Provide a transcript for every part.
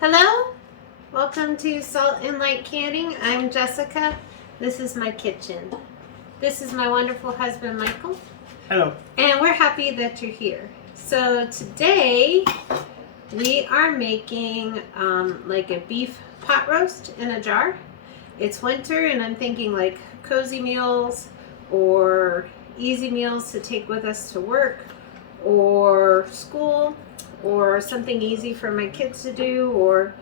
Hello, welcome to Salt and Light Canning. I'm Jessica. This is my kitchen. This is my wonderful husband, Michael. Hello. And we're happy that you're here. So today we are making like a beef pot roast in a jar. It's winter and I'm thinking like cozy meals or easy meals to take with us to work or school, or something easy for my kids to do, or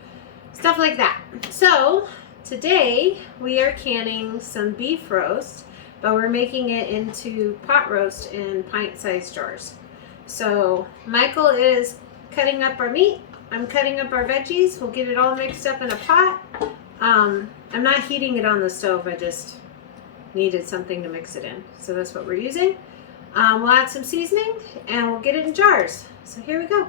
stuff like that. So today we are canning some beef roast, but we're making it into pot roast in pint-sized jars. So Michael is cutting up our meat, I'm cutting up our veggies. We'll get it all mixed up in a pot. I'm not heating it on the stove, I just needed something to mix it in, so that's what we're using. We'll add some seasoning and we'll get it in jars. So here we go.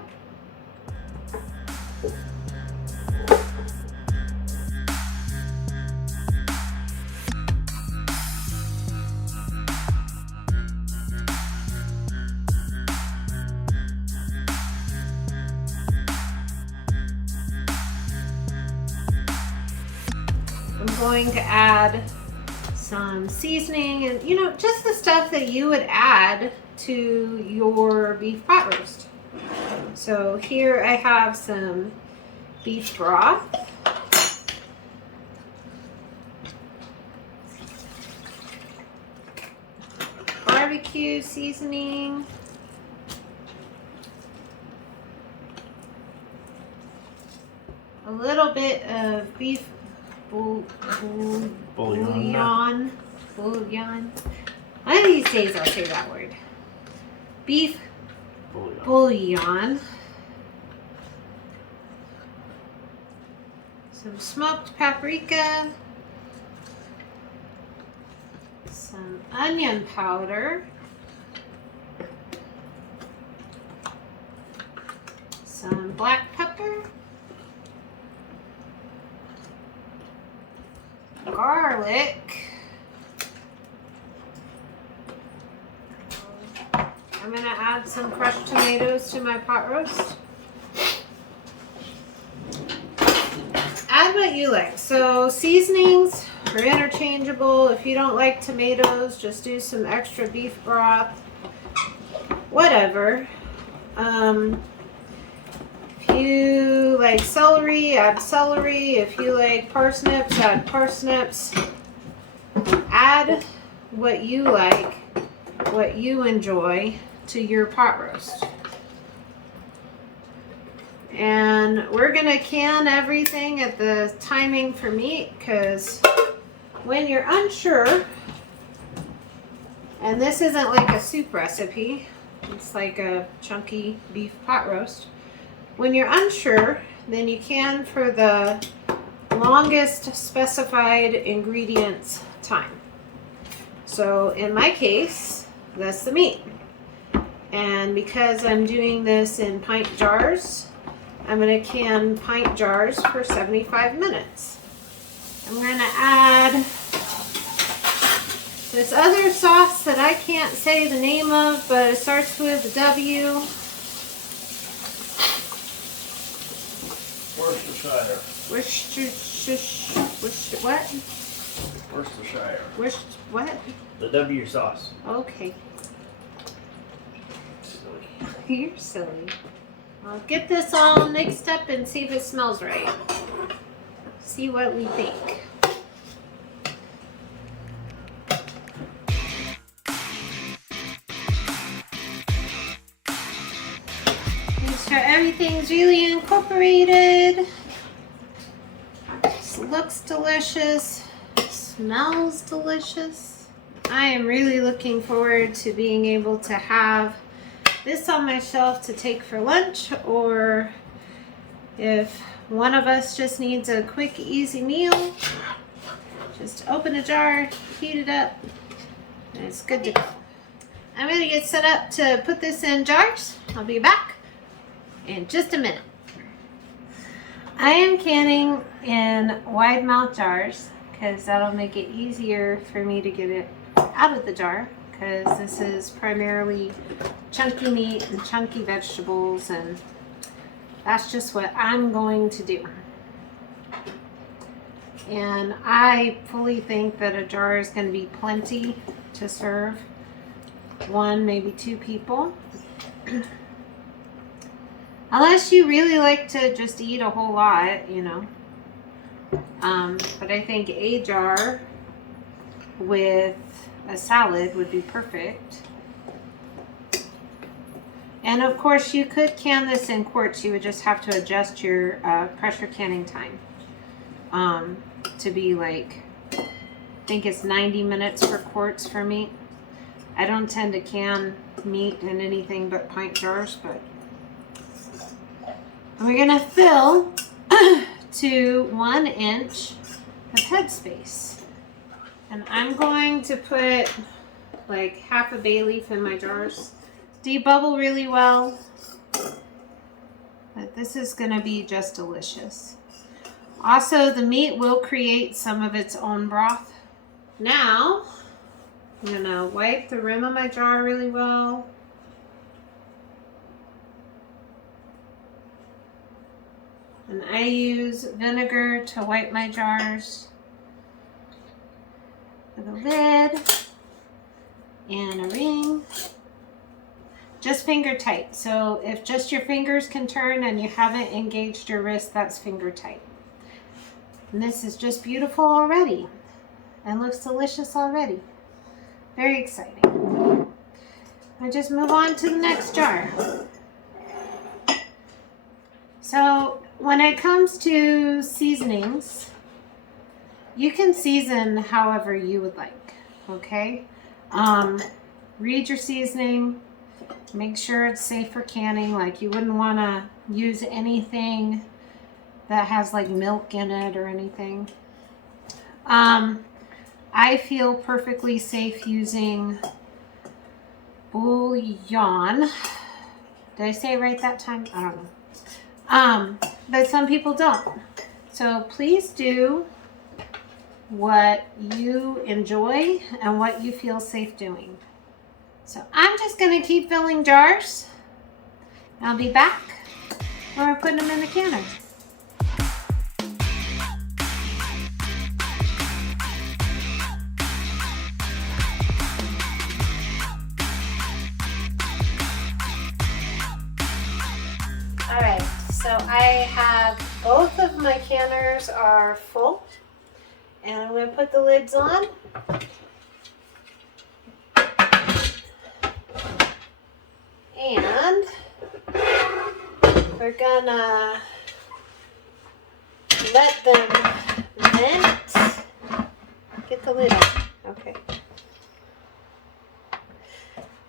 I'm going to add some seasoning and, you know, just the stuff that you would add to your beef pot roast. So here I have some beef broth. Barbecue seasoning. A little bit of beef bouillon. One of these days I'll say that word. Beef bouillon. Some smoked paprika. Some onion powder. Some black pepper. Garlic. I'm going to add some crushed tomatoes to my pot roast. Add what you like. So seasonings are interchangeable. If you don't like tomatoes, just do some extra beef broth. Whatever. If you like celery, add celery. If you like parsnips, add parsnips. Add what you like, what you enjoy to your pot roast. And we're gonna can everything at the timing for meat, because when you're unsure, and this isn't like a soup recipe, it's like a chunky beef pot roast. When you're unsure, then you can for the longest specified ingredients time. So in my case, that's the meat. And because I'm doing this in pint jars, I'm going to can pint jars for 75 minutes. I'm going to add this other sauce that I can't say the name of, but it starts with a W. Worcestershire. What? Worcestershire. What? The W sauce. Okay. Silly. You're silly. I'll get this all mixed up and see if it smells right. See what we think. Make sure everything's really incorporated. This looks delicious. Smells delicious. I am really looking forward to being able to have this on my shelf to take for lunch, or if one of us just needs a quick, easy meal, just open a jar, heat it up, and it's good to go. I'm going to get set up to put this in jars. I'll be back in just a minute. I am canning in wide mouth jars because that'll make it easier for me to get it out of the jar, because this is primarily chunky meat and chunky vegetables, and That's just what I'm going to do. And I fully think that a jar is going to be plenty to serve 1, maybe 2 people. Unless you really like to just eat a whole lot, you know. But I think a jar with a salad would be perfect. And of course you could can this in quarts. You would just have to adjust your pressure canning time to be like, I think it's 90 minutes for quarts for meat. I don't tend to can meat in anything but pint jars, but we're gonna fill to 1 inch of headspace. And I'm going to put like half a bay leaf in my jars. Debubble really well. But this is gonna be just delicious. Also, the meat will create some of its own broth. Now, I'm gonna wipe the rim of my jar really well. And I use vinegar to wipe my jars with a lid and a ring. Just finger tight. So if just your fingers can turn and you haven't engaged your wrist, that's finger tight. And this is just beautiful already and looks delicious already. Very exciting. I just move on to the next jar. So when it comes to seasonings, you can season however you would like, okay? Read your seasoning, make sure it's safe for canning. Like you wouldn't want to use anything that has like milk in it or anything. I feel perfectly safe using bouillon. Did I say it right that time? I don't know. But some people don't. So please do what you enjoy and what you feel safe doing. So I'm just going to keep filling jars. I'll be back when we're putting them in the canner. Alright, so I have both of my canners are full, and I'm going to put the lids on. And we're gonna let them vent. Get the lid on. Okay.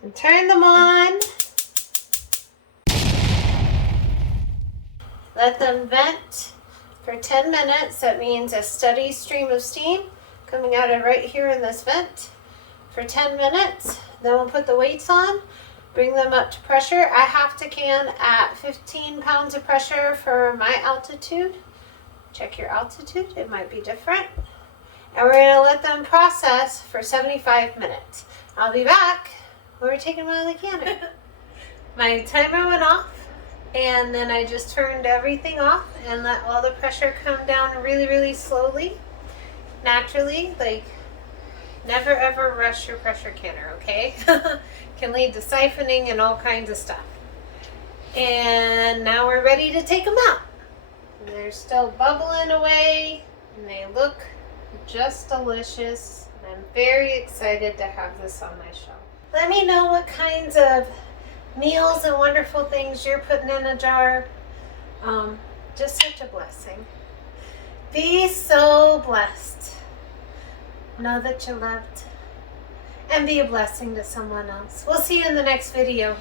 And turn them on. Let them vent for 10 minutes. That means a steady stream of steam coming out of right here in this vent for 10 minutes. Then we'll put the weights on. Bring them up to pressure. I have to can at 15 pounds of pressure for my altitude. Check your altitude, it might be different. And we're gonna let them process for 75 minutes. I'll be back when we're taking them out of the canner. My timer went off, and then I just turned everything off and let all the pressure come down really, really slowly, naturally. Like, never ever rush your pressure canner, okay? Can lead to siphoning and all kinds of stuff. And now we're ready to take them out. And they're still bubbling away, and they look just delicious. And I'm very excited to have this on my shelf. Let me know what kinds of meals and wonderful things you're putting in a jar. Just such a blessing. Be so blessed. Know that you're loved. And be a blessing to someone else. We'll see you in the next video.